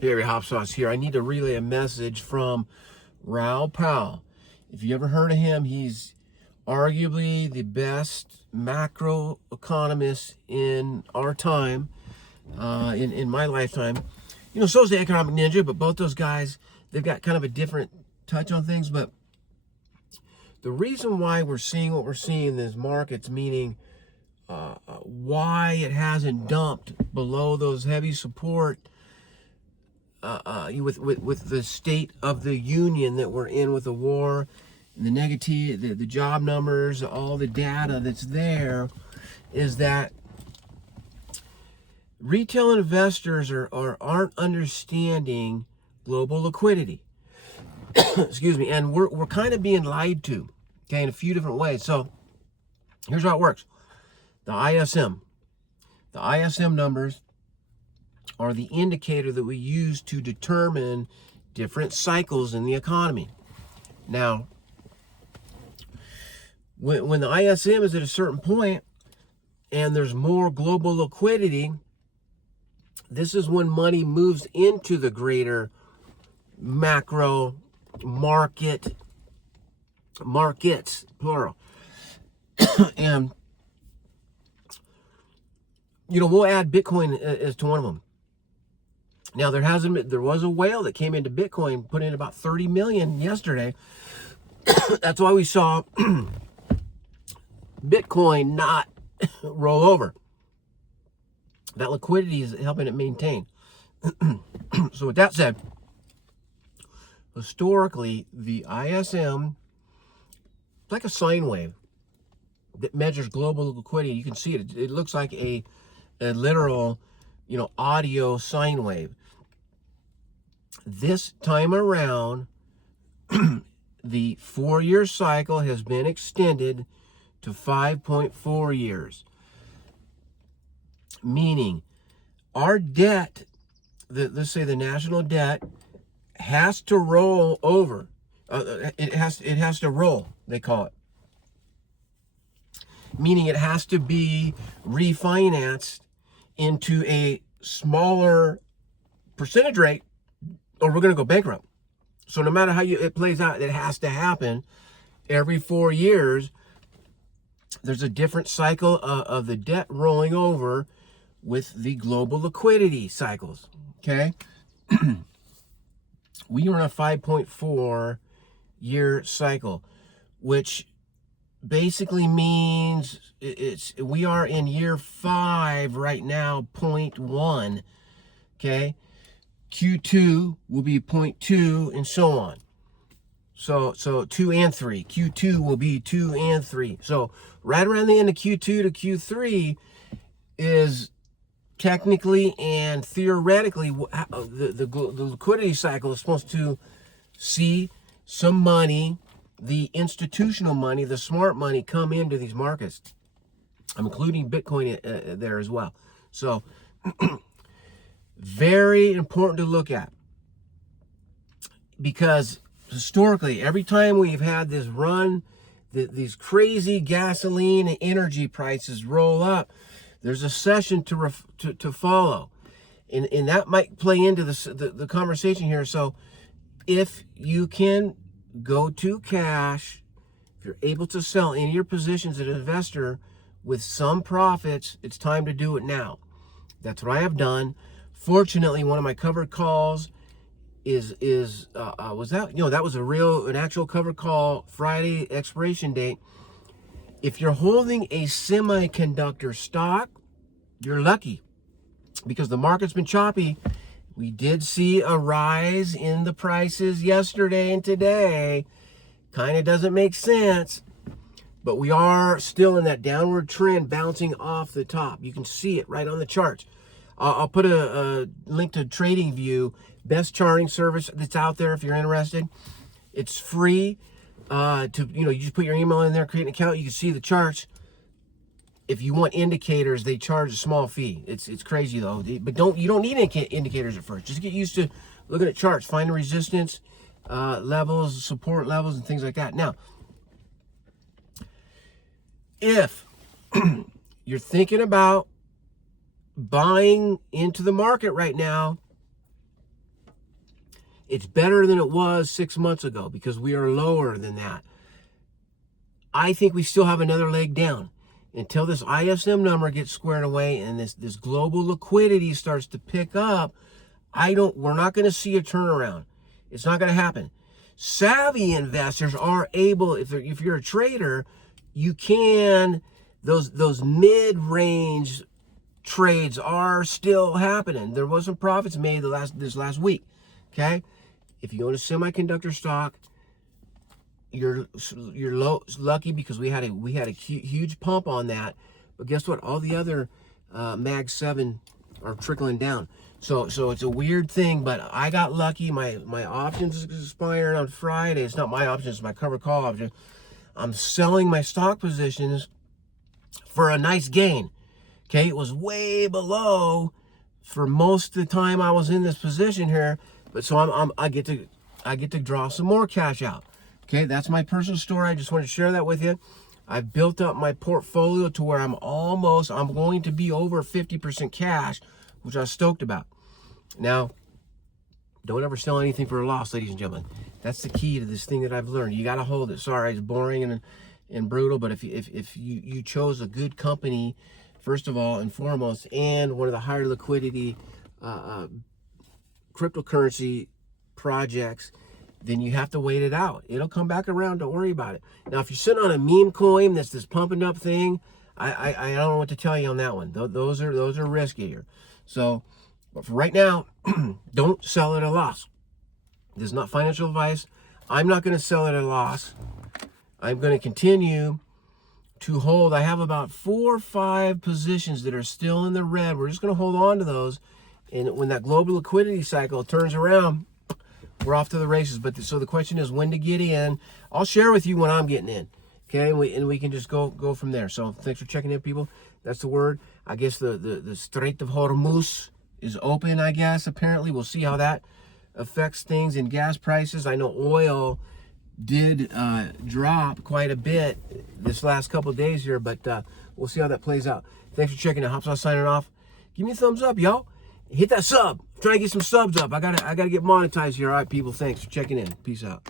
Barry Hop Sauce here. I need to relay a message from Raoul Pal. If you ever heard of him, he's arguably the best macro economist in our time, in my lifetime. You know, so is the Economic Ninja, but both those guys, they've got kind of a different touch on things. But the reason why we're seeing what we're seeing in these markets, meaning why it hasn't dumped below those heavy support with the state of the union that we're in with the war, and the negative, the job numbers, all the data that's there, is that retail investors aren't understanding global liquidity. Excuse me, and we're kind of being lied to, okay, in a few different ways. So here's how it works. The ISM numbers are the indicator that we use to determine different cycles in the economy. Now, when the ISM is at a certain point and there's more global liquidity, this is when money moves into the greater macro markets, plural. And, you know, we'll add Bitcoin as to one of them. Now, there was a whale that came into Bitcoin, put in about 30 million yesterday. That's why we saw Bitcoin not roll over. That liquidity is helping it maintain. So with that said, historically, the ISM, it's like a sine wave that measures global liquidity. You can see it. It looks like a literal, audio sine wave. This time around, the 4-year cycle has been extended to 5.4 years. Meaning, our debt, let's say the national debt, has to roll over. It has to roll, they call it. Meaning it has to be refinanced into a smaller percentage rate, or we're going to go bankrupt. So no matter how it plays out, it has to happen every 4 years. There's a different cycle of the debt rolling over with the global liquidity cycles. Okay. We are in a 5.4 year cycle, which basically means we are in year 5 right now, 0.1. Okay. Q2 will be 0.2 and so on. So 2 and 3. Q2 will be 2 and 3. So right around the end of Q2 to Q3 is technically and theoretically the liquidity cycle is supposed to see some money, the institutional money, the smart money, come into these markets. I'm including Bitcoin there as well. So very important to look at, because historically, every time we've had this run, these crazy gasoline and energy prices roll up, there's a session to follow, and that might play into the conversation here. So if you can go to cash, if you're able to sell any of your positions as an investor with some profits, it's time to do it now. That's what I have done. Fortunately, one of my covered calls was that, that was an actual covered call, Friday expiration date. If you're holding a semiconductor stock, you're lucky, because the market's been choppy. We did see a rise in the prices yesterday and today. Kind of doesn't make sense, but we are still in that downward trend, bouncing off the top. You can see it right on the charts. I'll put a link to TradingView, best charting service that's out there if you're interested. It's free. You just put your email in there, create an account, you can see the charts. If you want indicators, they charge a small fee. It's crazy though. But you don't need indicators at first. Just get used to looking at charts, finding resistance levels, support levels, and things like that. Now, if you're thinking about buying into the market right now, It's better than it was 6 months ago because we are lower than that. I think we still have another leg down until this ISM number gets squared away and this global liquidity starts to pick up. We're not going to see a turnaround. It's not going to happen. Savvy investors are able, if you're a trader, you can, those mid-range trades are still happening. There was some profits made this last week. Okay, if you own a semiconductor stock, you're lucky because we had a huge pump on that. But guess what? All the other Mag 7 are trickling down. So it's a weird thing, but I got lucky. My options expired on Friday. It's not my options, it's my covered call option. I'm selling my stock positions for a nice gain. Okay, it was way below for most of the time I was in this position here, but so I get to draw some more cash out. Okay, that's my personal story. I just want to share that with you. I've built up my portfolio to where I'm going to be over 50% cash, which I was stoked about. Now, don't ever sell anything for a loss, ladies and gentlemen. That's the key to this thing that I've learned. You got to hold it. Sorry, it's boring and brutal, but if you chose a good company, first of all and foremost, and one of the higher liquidity cryptocurrency projects, then you have to wait it out. It'll come back around. Don't worry about it. Now, if you're sitting on a meme coin that's this pumping up thing, I don't know what to tell you on that one. Those are riskier. So, but for right now, don't sell at a loss. This is not financial advice. I'm not going to sell at a loss. I'm going to continue to hold. I have about 4 or 5 positions that are still in the red. We're just going to hold on to those. And when that global liquidity cycle turns around, we're off to the races. But so the question is when to get in. I'll share with you when I'm getting in. Okay, and we can just go from there. So thanks for checking in, people. That's the word. I guess the Strait of Hormuz is open, I guess, apparently. We'll see how that affects things in gas prices. I know oil did drop quite a bit this last couple of days here, but we'll see how that plays out. Thanks for checking out. Hopsau signing off. Give me a thumbs up, yo. Hit that sub. Try to get some subs up. I gotta get monetized here. All right, people. Thanks for checking in. Peace out.